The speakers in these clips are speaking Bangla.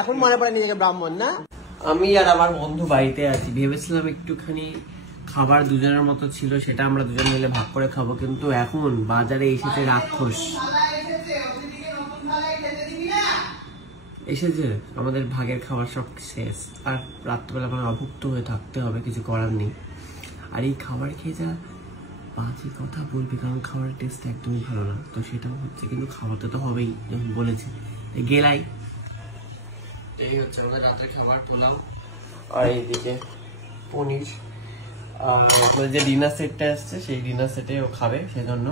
এখন মনে পড়ে নিজেকে ব্রাহ্মণ না। আমি আর আমার বন্ধু বাড়িতে আছি, ভেবেছিলাম একটুখানি খাবার দুজনের মতো ছিল, সেটা আমরা দুজন মিলে ভাগ করে খাবো, কিন্তু এখন বাজারে এসেছে রাক্ষস এসেছে, আমাদের ভাগের খাবার সব শেষ, আর রাত্রবেলা মানে অভুক্ত হয়ে থাকতে হবে, কিছু করার নেই। আর এই খাবার খেয়ে যা বাজে কথা বলবি, কারণ খাবারের টেস্ট একদমই ভালো না, তো সেটাও হচ্ছে, কিন্তু খাওয়াতে তো হবেই যখন বলেছি। গেলাই এই হচ্ছে আমাদের রাত্রে খাবার, পোলাও আর এইদিকে পনির, আর আমাদের যে ডিনার সেটটা আসছে সেই ডিনার সেটে ও খাবে, সেজন্য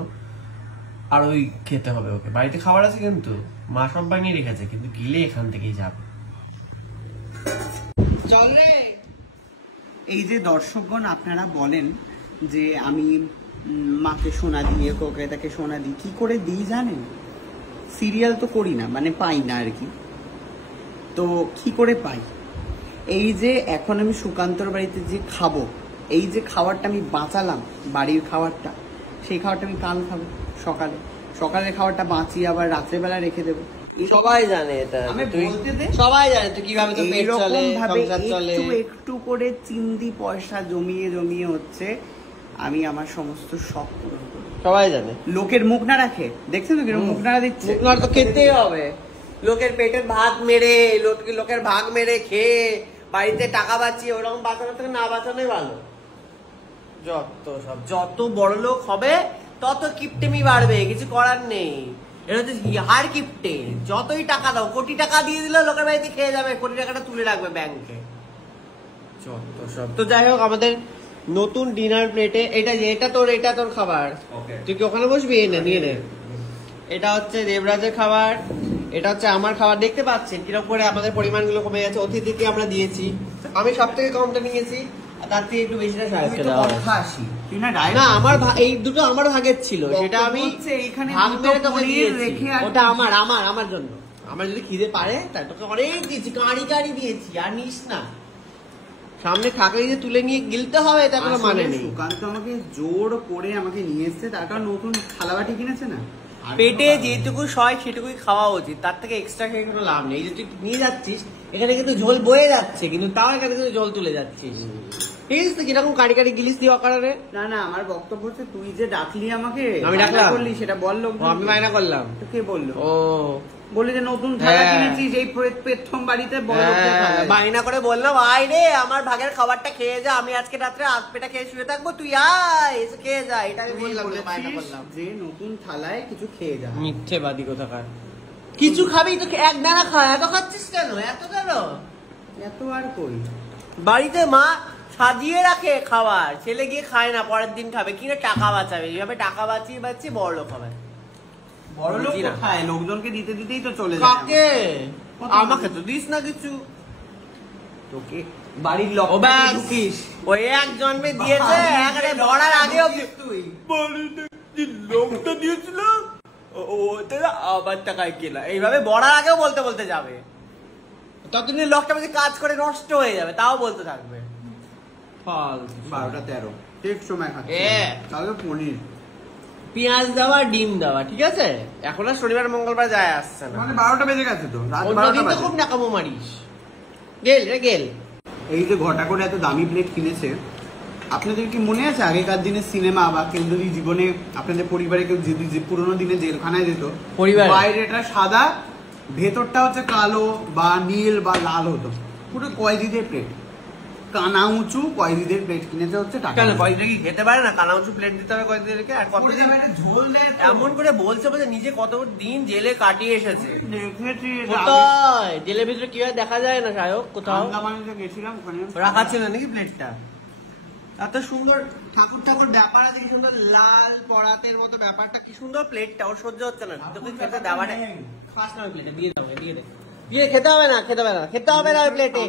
আর ওই খেতে হবে ওকে। বাড়িতে খাবার আছে কিন্তু মা সব বানিয়ে রেখেছে, কিন্তু গিলে এখান থেকেই যাবে। চলে এই যে দর্শকগণ আপনারা বলেন যে আমি মাকে সোনা দিয়ে কোকেতাকে সোনা দিই, কি করে দিই জানেন? সিরিয়াল তো করি না, মানে পাই না আর কি। তো কি করে পাই? এই যে এখন আমি সুকান্তর বাড়িতে যে খাবো, এই যে খাবারটা আমি বাঁচালাম, বাড়ির খাবারটা, সেই খাবারটা আমি কাল খাবো সকালে, সকালের খাবারটা বাঁচিয়ে আবার রাত্রেবেলা রেখে দেবো। সবাই জানে এটা, আমি বলতে দে, সবাই জানে তুই কিভাবে তো পেট চলে, সংসার চলে। একটু একটু করে চিন্দি পয়সা জমিয়ে জমিয়ে হচ্ছে আমি আমার সমস্ত শখ পূরণ করি। সবাই জানে, লোকের মুখ না রাখে, দেখছেন তো কিরকম মুখ নাড়া দিচ্ছে? মুখ নাড়া তো খেতেই হবে, লোকের পেটের ভাত মেরে, লোকের ভাগ মেরে খেয়ে বাড়িতে টাকা বাঁচিয়ে ওরকম বাঁচানো থেকে না বাঁচানোই ভালো। যত বড় লোক হবে তত কিপটেমি বাড়বে, কিছু করার নেই। এটা হচ্ছে হার কিপটে, যতই টাকা দাও, কোটি টাকা দিয়ে দিলেও লোকের বাড়িতে খেয়ে যাবে, কোটি টাকাটা তুলে রাখবে ব্যাংকে। যত সব। তো যাই হোক, আমাদের নতুন ডিনার প্লেটে এটা তোর খাবার, তুই কি ওখানে বসবি? নিয়ে নে। এটা হচ্ছে দেবরাজের খাবার, এটা হচ্ছে আমার খাবার। দেখতে পাচ্ছেন কিরকম করে আমাদের পরিমাণগুলো কমে গেছে, অতিথিকে আমরা দিয়েছি। আমি সব থেকে কমটা নিয়েছি, তার থেকে একটু বেশিটা সাহায্য না, আমার এই দুটো আমার ভাগের ছিল, সেটা আমি ভাগ মেরে তোকে দিয়েছি। ওটা আমার জন্য, আমার যদি খিদে পারে তাই তোকে অনেক দিয়েছি, কাঁড়ি দিয়েছি, আর নিস না। সামনে থাকলে যে তুলে নিয়ে গিলতে হবে এটা কোনো মানে নেই। সুকান্ত আমাকে জোর করে আমাকে নিয়ে এসছে, তার কারণ নতুন থালাবাটি কিনেছে না, পেটে যেটুকু সয় সেটুকুই খাওয়া উচিত, তার থেকে এক্সট্রা খেয়ে কোনো লাভ নেই। যে তুই নিয়ে যাচ্ছিস, এখানে কিন্তু ঝোল বয়ে যাচ্ছে, কিন্তু তাও এখানে কিন্তু জল তুলে যাচ্ছিস। ঠিক আছে, কিরকম কাড়ি গিলিস দিয়ে অকারে। না আমার বক্তব্য হচ্ছে, তুই যে ডাকলি আমাকে, আমি ডাকলাম বললি সেটা বল। লোক আমি মাইনা করলাম, তো কে বললো? ও বললি যে নতুন থালা কিনেছিস, এই প্রথম বাড়িতে বায়না করে বললাম, আয় রে আমার ভাগের খাবারটা খেয়ে যা, আমি আজকে রাত্রে পেটা খেয়ে শুয়ে থাকবো, তুই আয় এসে খেয়ে যা। এটা আমি বললাম, যে নতুন থালায় কিছু খেয়ে যা। মিথ্যেবাদী কোথাকার, কিছু খাবি তো এক দানা খা, এত খাচ্ছিস কেন? এত আর কই, বাড়িতে মা সাজিয়ে রাখে খাবার, ছেলে গিয়ে খায় না, পরের দিন খাবে, কিনা টাকা বাঁচাবে, এইভাবে টাকা বাঁচিয়ে বড় লোক হবে। বড় লোক খায়, লোকজনকে দিতে দিতেই তো চলে যায়। কাকে? আমাকে তো দিস না কিছু, তোকে বাড়ির লোক ঢুকিস, ওই এক জন্মে দিয়েছে, এখানে বড়ার আগে তুই লোকটা দিয়েছিল আবার টাকায় কেনা, এইভাবে বড়ার আগেও বলতে যাবে, ততদিন লোকটা বেশি কাজ করে নষ্ট হয়ে যাবে, তাও বলতে থাকবে। 12টা 13 ঠিক সময় খাচ্ছে, তাহলে পনির পেঁয়াজ দেওয়া, ডিম দেওয়া, ঠিক আছে? এখন আর শনিবার মঙ্গলবার যায় আসছে না, মানে 12টা বেজে গেছে তো, রাত 12টা বাজে। খুব নাকামো মারিস, গেল। এই যে ঘটা করে এত দামি প্লেট কিনেছে, আপনাদের কি মনে আছে আগেকার দিনের সিনেমা, বা কেউ যদি জীবনে আপনাদের পরিবারে কেউ যদি পুরোনো দিনে জেলখানায় যেত, বাইরেটা সাদা, ভেতরটা হচ্ছে কালো বা নীল বা লাল হতো, পুরো কয়েদিদের প্লেট, কানা উঁচু কয়েদিদের প্লেট কিনেছে হচ্ছে টাকা। কয়েদিরা কি খেতে পারে না? কানা উঁচু প্লেট দিতে হবে কয়েদিদেরকে। আর কতদিন ঝোল দেয় এমন করে বলছে, নিজে কত দিন জেলে কাটিয়ে এসেছে। দেখেছি কোথায় জেলের ভিতরে কি হয় দেখা যায় না সায়ক? কোথাও গেছিলাম, রাখা ছিল নাকি প্লেটটা? এত সুন্দর ঠাকুর ব্যাপার আছে, কি সুন্দর লাল পরাতের মতো ব্যাপারটা, কি সুন্দর প্লেটটা, ওর সহ্য হচ্ছে না। তোকে খেতে দেওয়াটা খাস না, ওই প্লেটে দিয়ে দিয়ে খেতে হবে না ওই প্লেটে,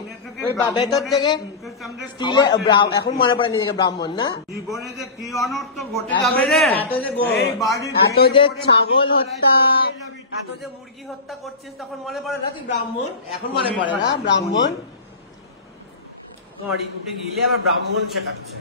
ওই ভেতর থেকে স্টিলে। এখন মনে পড়ে নিজেকে ব্রাহ্মণ না? জীবনে যে কি অনর্থ ঘটে যাবে রে, এত যে ছাগল হত্যা, এত যে মুরগি হত্যা করছিস, তখন মনে পড়ে না তুই ব্রাহ্মণ? এখন মনে পড়ে না ব্রাহ্মণ? কড়ি কুটে গিলে আবার ব্রাহ্মণ শেখাচ্ছে।